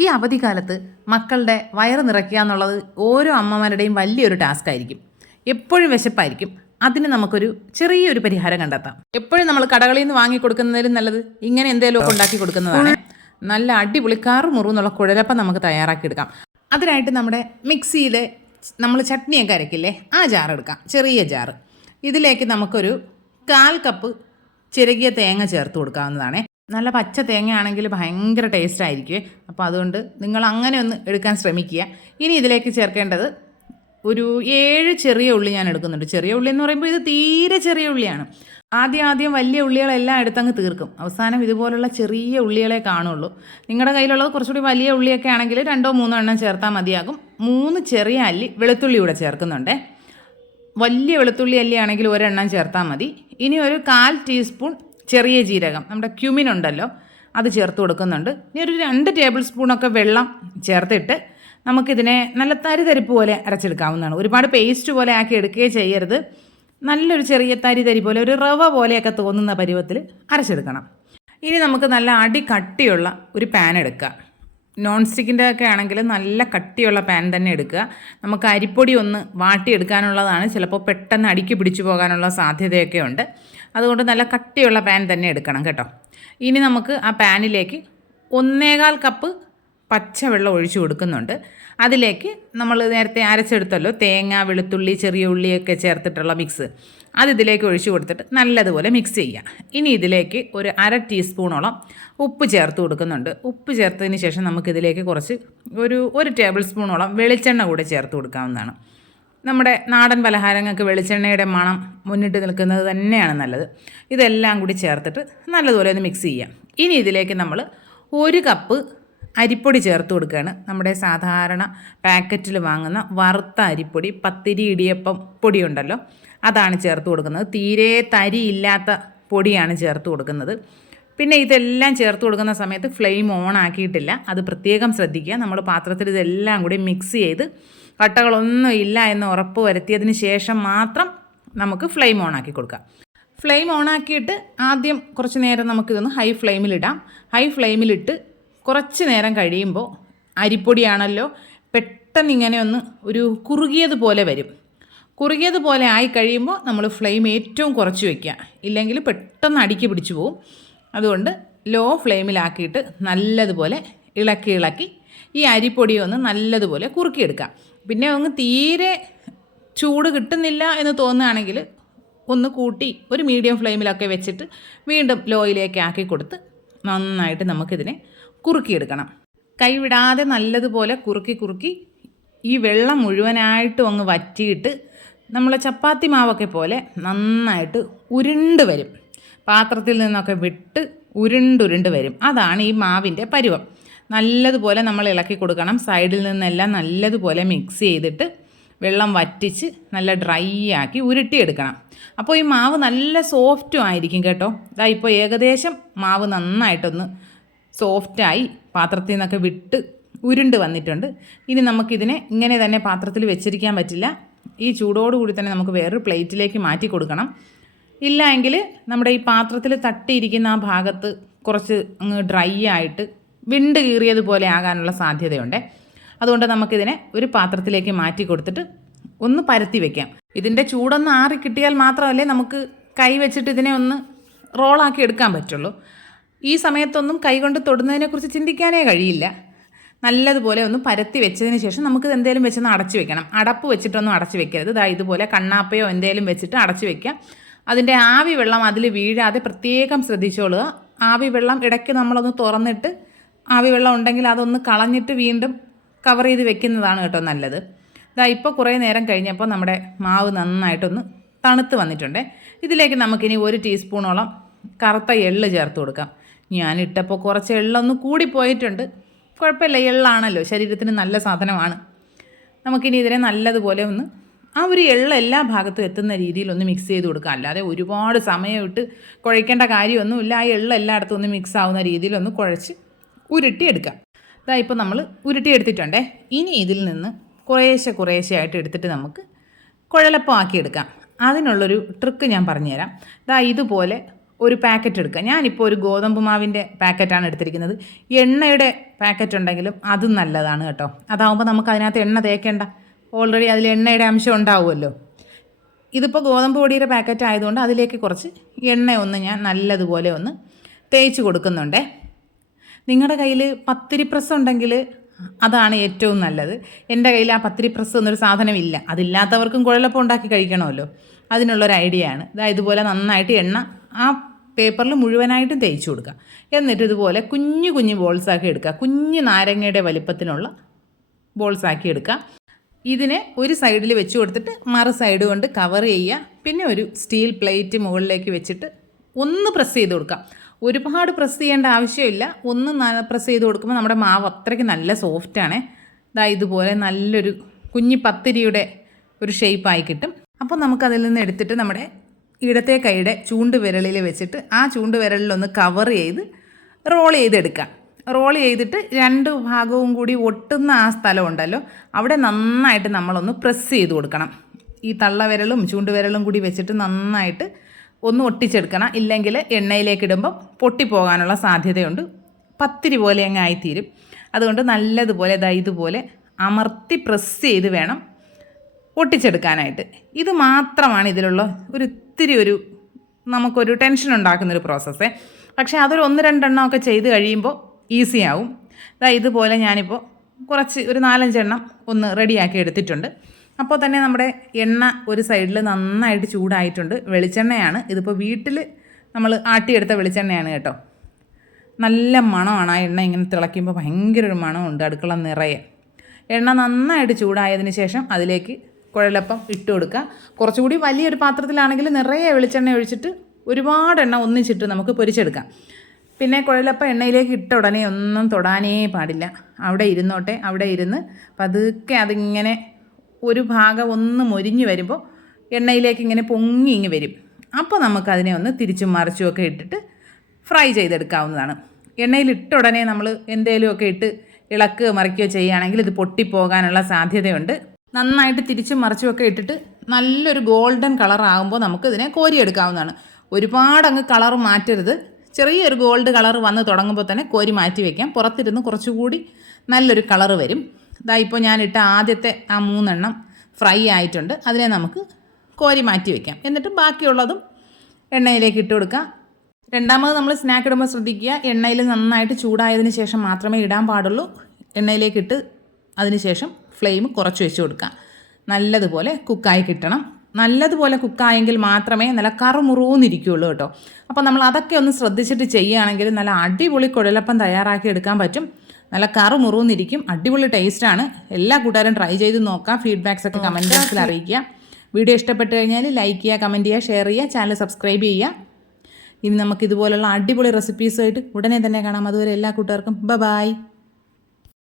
ഈ അവധിക്കാലത്ത് മക്കളുടെ വയറ് നിറയ്ക്കുക എന്നുള്ളത് ഓരോ അമ്മമാരുടെയും വലിയൊരു ടാസ്ക് ആയിരിക്കും. എപ്പോഴും വിശപ്പായിരിക്കും. അതിന് നമുക്കൊരു ചെറിയൊരു പരിഹാരം കണ്ടെത്താം. എപ്പോഴും നമ്മൾ കടകളിൽ നിന്ന് വാങ്ങി കൊടുക്കുന്നതിലും നല്ലത് ഇങ്ങനെ എന്തെങ്കിലുമൊക്കെ ഉണ്ടാക്കി കൊടുക്കുന്നതാണ്. നല്ല അടിപൊളി കറുമുറു എന്നുള്ള കുഴലപ്പം നമുക്ക് തയ്യാറാക്കിയെടുക്കാം. അതിനായിട്ട് നമ്മുടെ മിക്സിയിൽ നമ്മൾ ചട്നിയൊക്കെ അരക്കില്ലേ, ആ ജാർ എടുക്കാം, ചെറിയ ജാറ്. ഇതിലേക്ക് നമുക്കൊരു 1/4 കപ്പ് ചിരകിയ തേങ്ങ ചേർത്ത് കൊടുക്കാവുന്നതാണ്. നല്ല പച്ച തേങ്ങ ആണെങ്കിൽ ഭയങ്കര ടേസ്റ്റ് ആയിരിക്കും. അപ്പോൾ അതുകൊണ്ട് നിങ്ങൾ അങ്ങനെ ഒന്ന് എടുക്കാൻ ശ്രമിക്കുക. ഇനി ഇതിലേക്ക് ചേർക്കേണ്ടത് ഒരു 7 ചെറിയ ഉള്ളി ഞാൻ എടുക്കുന്നുണ്ട്. ചെറിയ ഉള്ളി എന്ന് പറയുമ്പോൾ ഇത് തീരെ ചെറിയ ഉള്ളിയാണ്. ആദ്യം വലിയ ഉള്ളികളെല്ലാം എടുത്തങ്ങ് തീർക്കും. അവസാനം ഇതുപോലുള്ള ചെറിയ ഉള്ളികളെ കാണുള്ളൂ. നിങ്ങളുടെ കയ്യിലുള്ളത് കുറച്ചുകൂടി വലിയ ഉള്ളിയൊക്കെ ആണെങ്കിൽ 2-3 എണ്ണം ചേർത്താൽ മതിയാകും. 3 ചെറിയ അല്ലി വെളുത്തുള്ളി കൂടെ ചേർക്കുന്നുണ്ട്. വലിയ വെളുത്തുള്ളി അല്ലിയാണെങ്കിൽ ഒരെണ്ണം ചേർത്താൽ മതി. ഇനി ഒരു 1/4 ടീസ്പൂൺ ചെറിയ ജീരകം, നമ്മുടെ ക്യുമിൻ ഉണ്ടല്ലോ, അത് ചേർത്ത് കൊടുക്കുന്നുണ്ട്. ഇനി ഒരു 2 ടേബിൾ സ്പൂണൊക്കെ വെള്ളം ചേർത്തിട്ട് നമുക്കിതിനെ നല്ല തരിതരിപ്പ് പോലെ അരച്ചെടുക്കാവുന്നതാണ്. ഒരുപാട് പേസ്റ്റ് പോലെ ആക്കി എടുക്കുകയോ ചെയ്യരുത്. നല്ലൊരു ചെറിയ തരി പോലെ, ഒരു റവ പോലെയൊക്കെ തോന്നുന്ന പരുവത്തിൽ അരച്ചെടുക്കണം. ഇനി നമുക്ക് നല്ല കട്ടിയുള്ള ഒരു പാൻ എടുക്കുക. നോൺ സ്റ്റിക്കിൻ്റെ ഒക്കെ ആണെങ്കിൽ നല്ല കട്ടിയുള്ള പാൻ തന്നെ എടുക്കുക. നമുക്ക് അരിപ്പൊടി ഒന്ന് വാട്ടിയെടുക്കാനുള്ളതാണ്. ചിലപ്പോൾ പെട്ടെന്ന് അടിക്ക് പിടിച്ചു പോകാനുള്ള സാധ്യതയൊക്കെ ഉണ്ട്. അതുകൊണ്ട് നല്ല കട്ടിയുള്ള പാൻ തന്നെ എടുക്കണം കേട്ടോ. ഇനി നമുക്ക് ആ പാനിലേക്ക് 1/4 കപ്പ് പച്ചവെള്ളം ഒഴിച്ചു കൊടുക്കുന്നുണ്ട്. അതിലേക്ക് നമ്മൾ നേരത്തെ അരച്ചെടുത്തല്ലോ തേങ്ങ, വെളുത്തുള്ളി, ചെറിയ ഉള്ളിയൊക്കെ ചേർത്തിട്ടുള്ള മിക്സ്, ഇതിലേക്ക് ഒഴിച്ചു കൊടുത്തിട്ട് നല്ലതുപോലെ മിക്സ് ചെയ്യുക. ഇനി ഇതിലേക്ക് ഒരു 1/2 ടീസ്പൂണോളം ഉപ്പ് ചേർത്ത് കൊടുക്കുന്നുണ്ട്. ഉപ്പ് ചേർത്തതിന് ശേഷം നമുക്കിതിലേക്ക് കുറച്ച് ഒരു ടേബിൾ സ്പൂണോളം വെളിച്ചെണ്ണ കൂടെ ചേർത്ത് കൊടുക്കാവുന്നതാണ്. നമ്മുടെ നാടൻ പലഹാരങ്ങൾക്ക് വെളിച്ചെണ്ണയുടെ മണം മുന്നിട്ട് നിൽക്കുന്നത് തന്നെയാണ് നല്ലത്. ഇതെല്ലാം കൂടി ചേർത്തിട്ട് നല്ലതുപോലെ ഒന്ന് മിക്സ് ചെയ്യാം. ഇനി ഇതിലേക്ക് നമ്മൾ 1 കപ്പ് അരിപ്പൊടി ചേർത്ത് കൊടുക്കുകയാണ്. നമ്മുടെ സാധാരണ പാക്കറ്റിൽ വാങ്ങുന്ന വറുത്ത അരിപ്പൊടി, പത്തിരി, ഇടിയപ്പം പൊടിയുണ്ടല്ലോ, അതാണ് ചേർത്ത് കൊടുക്കുന്നത്. തീരെ തരി ഇല്ലാത്ത പൊടിയാണ് ചേർത്ത് കൊടുക്കുന്നത്. പിന്നെ ഇതെല്ലാം ചേർത്ത് കൊടുക്കുന്ന സമയത്ത് ഫ്ലെയിം ഓൺ ആക്കിയിട്ടില്ല, അത് പ്രത്യേകം ശ്രദ്ധിക്കുക. നമ്മൾ പാത്രത്തിൽ ഇതെല്ലാം കൂടി മിക്സ് ചെയ്ത് കട്ടകളൊന്നും ഇല്ല എന്ന് ഉറപ്പ് വരുത്തിയതിന് ശേഷം മാത്രം നമുക്ക് ഫ്ലെയിം ഓൺ ആക്കി കൊടുക്കാം. ഫ്ലെയിം ഓൺ ആക്കിയിട്ട് ആദ്യം കുറച്ച് നേരം നമുക്കിതൊന്ന് ഹൈ ഫ്ലെയിമിലിടാം. ഹൈ ഫ്ലെയിമിലിട്ട് കുറച്ച് നേരം കഴിയുമ്പോൾ അരിപ്പൊടിയാണല്ലോ, പെട്ടെന്ന് ഇങ്ങനെ ഒരു കുറുകിയതുപോലെ വരും. കുറുകിയതുപോലെ ആയി കഴിയുമ്പോൾ നമ്മൾ ഫ്ലെയിം ഏറ്റവും കുറച്ച് വയ്ക്കുക, ഇല്ലെങ്കിൽ പെട്ടെന്ന് അടിക്ക് പിടിച്ചു പോകും. അതുകൊണ്ട് ലോ ഫ്ലെയിമിലാക്കിയിട്ട് നല്ലതുപോലെ ഇളക്കി ഈ അരിപ്പൊടി നല്ലതുപോലെ കുറുക്കിയെടുക്കാം. പിന്നെ തീരെ ചൂട് കിട്ടുന്നില്ല എന്ന് തോന്നുകയാണെങ്കിൽ ഒന്ന് കൂട്ടി ഒരു മീഡിയം ഫ്ലെയിമിലൊക്കെ വെച്ചിട്ട് വീണ്ടും ലോയിലേക്ക് ആക്കി കൊടുത്ത് നന്നായിട്ട് നമുക്കിതിനെ കുറുക്കിയെടുക്കണം. കൈവിടാതെ നല്ലതുപോലെ കുറുക്കി ഈ വെള്ളം മുഴുവനായിട്ടും വറ്റിയിട്ട് നമ്മളെ ചപ്പാത്തി മാവൊക്കെ പോലെ നന്നായിട്ട് ഉരുണ്ട് വരും. പാത്രത്തിൽ നിന്നൊക്കെ വിട്ട് ഉരുണ്ട് വരും. അതാണ് ഈ മാവിൻ്റെ പരുവം. നല്ലതുപോലെ നമ്മൾ ഇളക്കി കൊടുക്കണം. സൈഡിൽ നിന്നെല്ലാം നല്ലതുപോലെ മിക്സ് ചെയ്തിട്ട് വെള്ളം വറ്റിച്ച് നല്ല ഡ്രൈ ആക്കി ഉരുട്ടിയെടുക്കണം. അപ്പോൾ ഈ മാവ് നല്ല സോഫ്റ്റും ആയിരിക്കും കേട്ടോ. ഇപ്പോൾ ഏകദേശം മാവ് നന്നായിട്ടൊന്ന് സോഫ്റ്റായി പാത്രത്തിൽ നിന്നൊക്കെ വിട്ട് ഉരുണ്ട് വന്നിട്ടുണ്ട്. ഇനി നമുക്കിതിനെ ഇങ്ങനെ തന്നെ പാത്രത്തിൽ വെച്ചിരിക്കാൻ പറ്റില്ല. ഈ ചൂടോടുകൂടി തന്നെ നമുക്ക് വേറൊരു പ്ലേറ്റിലേക്ക് മാറ്റി കൊടുക്കണം. ഇല്ല എങ്കിൽ നമ്മുടെ ഈ പാത്രത്തിൽ തട്ടിയിരിക്കുന്ന ആ ഭാഗത്ത് കുറച്ച് ഡ്രൈ ആയിട്ട് വിണ്ട് കീറിയതുപോലെ ആകാനുള്ള സാധ്യതയുണ്ട്. അതുകൊണ്ട് നമുക്കിതിനെ ഒരു പാത്രത്തിലേക്ക് മാറ്റി കൊടുത്തിട്ട് ഒന്ന് പരത്തി വയ്ക്കാം. ഇതിൻ്റെ ചൂടൊന്ന് ആറി കിട്ടിയാൽ മാത്രമല്ലേ നമുക്ക് കൈ വെച്ചിട്ട് ഇതിനെ ഒന്ന് റോളാക്കി എടുക്കാൻ പറ്റുള്ളൂ. ഈ സമയത്തൊന്നും കൈകൊണ്ട് തൊടുന്നതിനെക്കുറിച്ച് ചിന്തിക്കാനേ കഴിയില്ല. നല്ലതുപോലെ ഒന്ന് പരത്തി വെച്ചതിന് ശേഷം നമുക്കിത് എന്തെങ്കിലും വെച്ചൊന്ന് അടച്ചു വെക്കണം. അടപ്പ് വെച്ചിട്ടൊന്നും അടച്ചു വെക്കരുത്. ഇതുപോലെ കണ്ണാപ്പയോ എന്തെങ്കിലും വെച്ചിട്ട് അടച്ചു വെക്കാം. അതിൻ്റെ ആവി വെള്ളം അതിൽ വീഴാതെ പ്രത്യേകം ശ്രദ്ധിച്ചോളുക. ആവി വെള്ളം ഇടയ്ക്ക് നമ്മളൊന്ന് തുറന്നിട്ട് ആവി വെള്ളം ഉണ്ടെങ്കിൽ അതൊന്ന് കളഞ്ഞിട്ട് വീണ്ടും കവർ ചെയ്ത് വെക്കുന്നതാണ് കേട്ടോ നല്ലത്. ഇപ്പോൾ കുറേ നേരം കഴിഞ്ഞപ്പോൾ നമ്മുടെ മാവ് നന്നായിട്ടൊന്ന് തണുത്ത് വന്നിട്ടുണ്ട്. ഇതിലേക്ക് നമുക്കിനി 1 ടീസ്പൂണോളം കറുത്ത എള്ള് ചേർത്ത് കൊടുക്കാം. ഞാനിട്ടപ്പോൾ കുറച്ച് എള്ളൊന്ന് കൂടിപ്പോയിട്ടുണ്ട്. കുഴപ്പമില്ല, എള്ളാണല്ലോ, ശരീരത്തിന് നല്ല സാധനമാണ്. നമുക്കിനി ഇതിനെ നല്ലതുപോലെ ഒരു എള്ള് എല്ലാ ഭാഗത്തും എത്തുന്ന രീതിയിലൊന്ന് മിക്സ് ചെയ്ത് കൊടുക്കുക. അല്ലാതെ ഒരുപാട് സമയമിട്ട് കുഴയ്ക്കേണ്ട കാര്യമൊന്നുമില്ല. ആ എള്ള് എല്ലായിടത്തും ഒന്ന് മിക്സ് ആവുന്ന രീതിയിലൊന്ന് കുഴച്ച് ഉരുട്ടിയെടുക്കാം. ഇപ്പോൾ നമ്മൾ ഉരുട്ടിയെടുത്തിട്ടുണ്ടേ. ഇനി ഇതിൽ നിന്ന് കുറേശ്ശെ ആയിട്ട് എടുത്തിട്ട് നമുക്ക് കുഴലപ്പം ആക്കിയെടുക്കാം. അതിനുള്ളൊരു ട്രിക്ക് ഞാൻ പറഞ്ഞുതരാം. ഇതുപോലെ ഒരു പാക്കറ്റ് എടുക്കുക. ഞാനിപ്പോൾ ഒരു ഗോതമ്പ് മാവിൻ്റെ പാക്കറ്റാണ് എടുത്തിരിക്കുന്നത്. എണ്ണയുടെ പാക്കറ്റ് ഉണ്ടെങ്കിലും അതും നല്ലതാണ് കേട്ടോ. അതാവുമ്പോൾ നമുക്ക് അതിനകത്ത് എണ്ണ തേക്കേണ്ട, ഓൾറെഡി അതിൽ എണ്ണയുടെ അംശം ഉണ്ടാവുമല്ലോ. ഇതിപ്പോൾ ഗോതമ്പ് പൊടിയുടെ പാക്കറ്റ് ആയതുകൊണ്ട് അതിലേക്ക് കുറച്ച് എണ്ണ ഞാൻ നല്ലതുപോലെ ഒന്ന് തേച്ച് കൊടുക്കുന്നുണ്ടേ. നിങ്ങളുടെ കയ്യിൽ പത്തിരി പ്രസ് ഉണ്ടെങ്കിൽ അതാണ് ഏറ്റവും നല്ലത്. എൻ്റെ കയ്യിൽ ആ പത്തിരി പ്രസ് എന്നൊരു സാധനമില്ല. അതില്ലാത്തവർക്കും കുഴലപ്പം ഉണ്ടാക്കി കഴിക്കണമല്ലോ, അതിനുള്ളൊരു ഐഡിയ ആണ്. ഇതുപോലെ നന്നായിട്ട് എണ്ണ ആ പേപ്പറിൽ മുഴുവനായിട്ടും തേച്ച് കൊടുക്കുക. എന്നിട്ട് ഇതുപോലെ കുഞ്ഞു കുഞ്ഞു ബോൾസാക്കി എടുക്കുക. കുഞ്ഞു നാരങ്ങയുടെ വലിപ്പത്തിനുള്ള ബോൾസാക്കി എടുക്കുക. ഇതിനെ ഒരു സൈഡിൽ വെച്ച് കൊടുത്തിട്ട് മറു സൈഡ് കൊണ്ട് കവർ ചെയ്യുക. പിന്നെ ഒരു സ്റ്റീൽ പ്ലേറ്റ് മുകളിലേക്ക് വെച്ചിട്ട് ഒന്ന് പ്രസ് ചെയ്ത് കൊടുക്കുക. ഒരുപാട് പ്രസ് ചെയ്യേണ്ട ആവശ്യമില്ല. ഒന്ന് പ്രസ് ചെയ്ത് കൊടുക്കുമ്പോൾ നമ്മുടെ മാവ് അത്രയ്ക്ക് നല്ല സോഫ്റ്റാണ്. ഇതുപോലെ നല്ലൊരു കുഞ്ഞി പത്തിരിയുടെ ഒരു ഷേപ്പായി കിട്ടും. അപ്പോൾ നമുക്കതിൽ നിന്ന് എടുത്തിട്ട് നമ്മുടെ ഇടത്തെ കൈയുടെ ചൂണ്ടുവിരലിൽ വെച്ചിട്ട് ആ ചൂണ്ടുവിരലിലൊന്ന് കവർ ചെയ്ത് റോൾ ചെയ്തെടുക്കാം. റോൾ ചെയ്തിട്ട് രണ്ട് ഭാഗവും കൂടി ഒട്ടുന്ന ആ സ്ഥലം ഉണ്ടല്ലോ, അവിടെ നന്നായിട്ട് നമ്മളൊന്ന് പ്രസ് ചെയ്ത് കൊടുക്കണം. ഈ തള്ളവിരലും ചൂണ്ടുവിരലും കൂടി വെച്ചിട്ട് നന്നായിട്ട് ഒന്ന് ഒട്ടിച്ചെടുക്കണം. ഇല്ലെങ്കിൽ എണ്ണയിലേക്ക് ഇടുമ്പം പൊട്ടിപ്പോകാനുള്ള സാധ്യതയുണ്ട്. പത്തിരി പോലെ അങ്ങ് ആയിത്തീരും. അതുകൊണ്ട് നല്ലതുപോലെ ഇതുപോലെ അമർത്തി പ്രസ് ചെയ്ത് വേണം ഒട്ടിച്ചെടുക്കാനായിട്ട്. ഇത് മാത്രമാണ് ഇതിലുള്ള ഇത്തിരി നമുക്കൊരു ടെൻഷൻ ഉണ്ടാക്കുന്നൊരു പ്രോസസ്സേ. പക്ഷേ അതൊരു 1-2 ഒക്കെ ചെയ്ത് കഴിയുമ്പോൾ ഈസി ആവും. ഇതുപോലെ ഞാനിപ്പോൾ ഒരു 4-5 എണ്ണം ഒന്ന് റെഡിയാക്കി എടുത്തിട്ടുണ്ട്. അപ്പോൾ തന്നെ നമ്മുടെ എണ്ണ ഒരു സൈഡിൽ നന്നായിട്ട് ചൂടായിട്ടുണ്ട്. വെളിച്ചെണ്ണയാണ് ഇതിപ്പോൾ വീട്ടിൽ നമ്മൾ ആട്ടിയെടുത്ത വെളിച്ചെണ്ണയാണ് കേട്ടോ. നല്ല മണമാണ് ആ എണ്ണ ഇങ്ങനെ തിളയ്ക്കുമ്പോൾ, ഭയങ്കര ഒരു മണമുണ്ട് അടുക്കള നിറയെ. എണ്ണ നന്നായിട്ട് ചൂടായതിന് ശേഷം അതിലേക്ക് കുഴലപ്പം ഇട്ട് കൊടുക്കുക. കുറച്ചുകൂടി വലിയൊരു പാത്രത്തിലാണെങ്കിൽ നിറയെ വെളിച്ചെണ്ണ ഒഴിച്ചിട്ട് ഒരുപാട് എണ്ണ ഒന്നിച്ചിട്ട് നമുക്ക് പൊരിച്ചെടുക്കാം. പിന്നെ കുഴലപ്പം എണ്ണയിലേക്ക് ഇട്ട ഉടനെ ഒന്നും തൊടാനേ പാടില്ല. അവിടെ ഇരുന്നോട്ടെ. അവിടെ ഇരുന്ന് പതുക്കെ അതിങ്ങനെ ഒരു ഭാഗം ഒന്ന് മൊരിഞ്ഞ് വരുമ്പോൾ എണ്ണയിലേക്ക് ഇങ്ങനെ പൊങ്ങി വരും. അപ്പോൾ നമുക്കതിനെ ഒന്ന് തിരിച്ചും മറിച്ചുമൊക്കെ ഇട്ടിട്ട് ഫ്രൈ ചെയ്തെടുക്കാവുന്നതാണ്. എണ്ണയിലിട്ട ഉടനെ നമ്മൾ എന്തെങ്കിലുമൊക്കെ ഇട്ട് ഇളക്കുകയോ മറിക്കുകയോ ചെയ്യുകയാണെങ്കിൽ ഇത് പൊട്ടിപ്പോകാനുള്ള സാധ്യതയുണ്ട്. നന്നായിട്ട് തിരിച്ചും മറിച്ചുമൊക്കെ ഇട്ടിട്ട് നല്ലൊരു ഗോൾഡൻ കളർ ആകുമ്പോൾ നമുക്കിതിനെ കോരിയെടുക്കാവുന്നതാണ്. ഒരുപാട് അങ്ങ് കളർ മാറ്റരുത്. ചെറിയൊരു ഗോൾഡ് കളർ വന്ന് തുടങ്ങുമ്പോൾ തന്നെ കോരി മാറ്റി വയ്ക്കാം. പുറത്തിരുന്ന് കുറച്ചുകൂടി നല്ലൊരു കളർ വരും. ഇപ്പോൾ ഞാനിട്ട ആദ്യത്തെ ആ 3 എണ്ണം ഫ്രൈ ആയിട്ടുണ്ട്. അതിനെ നമുക്ക് കോരി മാറ്റി വയ്ക്കാം. എന്നിട്ട് ബാക്കിയുള്ളതും എണ്ണയിലേക്ക് ഇട്ട് കൊടുക്കാം. രണ്ടാമത് നമ്മൾ സ്നാക്ക് ഇടുമ്പോൾ ശ്രദ്ധിക്കുക, എണ്ണയിൽ നന്നായിട്ട് ചൂടായതിന് ശേഷം മാത്രമേ ഇടാൻ പാടുള്ളൂ. എണ്ണയിലേക്കിട്ട് അതിന് ശേഷം ഫ്ലെയിം കുറച്ച് വെച്ച് കൊടുക്കുക. നല്ലതുപോലെ കുക്കായി കിട്ടണം. നല്ലതുപോലെ കുക്കായെങ്കിൽ മാത്രമേ നല്ല കറുമുറുന്നിരിക്കുകയുള്ളൂ കേട്ടോ. അപ്പോൾ നമ്മൾ അതൊക്കെ ഒന്ന് ശ്രദ്ധിച്ചിട്ട് ചെയ്യുകയാണെങ്കിൽ നല്ല അടിപൊളി കുഴലപ്പം തയ്യാറാക്കി എടുക്കാൻ പറ്റും. നല്ല കറുമുറുന്നിരിക്കും. അടിപൊളി ടേസ്റ്റാണ്. എല്ലാ കൂട്ടുകാരും ട്രൈ ചെയ്ത് നോക്കാം. ഫീഡ്ബാക്സ് ഒക്കെ കമൻറ്റ് ബോക്സിൽ അറിയിക്കുക. വീഡിയോ ഇഷ്ടപ്പെട്ട് കഴിഞ്ഞാൽ ലൈക്ക് ചെയ്യുക, കമൻറ്റ് ചെയ്യുക, ഷെയർ ചെയ്യുക, ചാനൽ സബ്സ്ക്രൈബ് ചെയ്യുക. ഇനി നമുക്ക് ഇതുപോലുള്ള അടിപൊളി റെസിപ്പീസുമായിട്ട് ഉടനെ തന്നെ കാണാം. അതുവരെ എല്ലാ കൂട്ടുകാർക്കും ബൈ.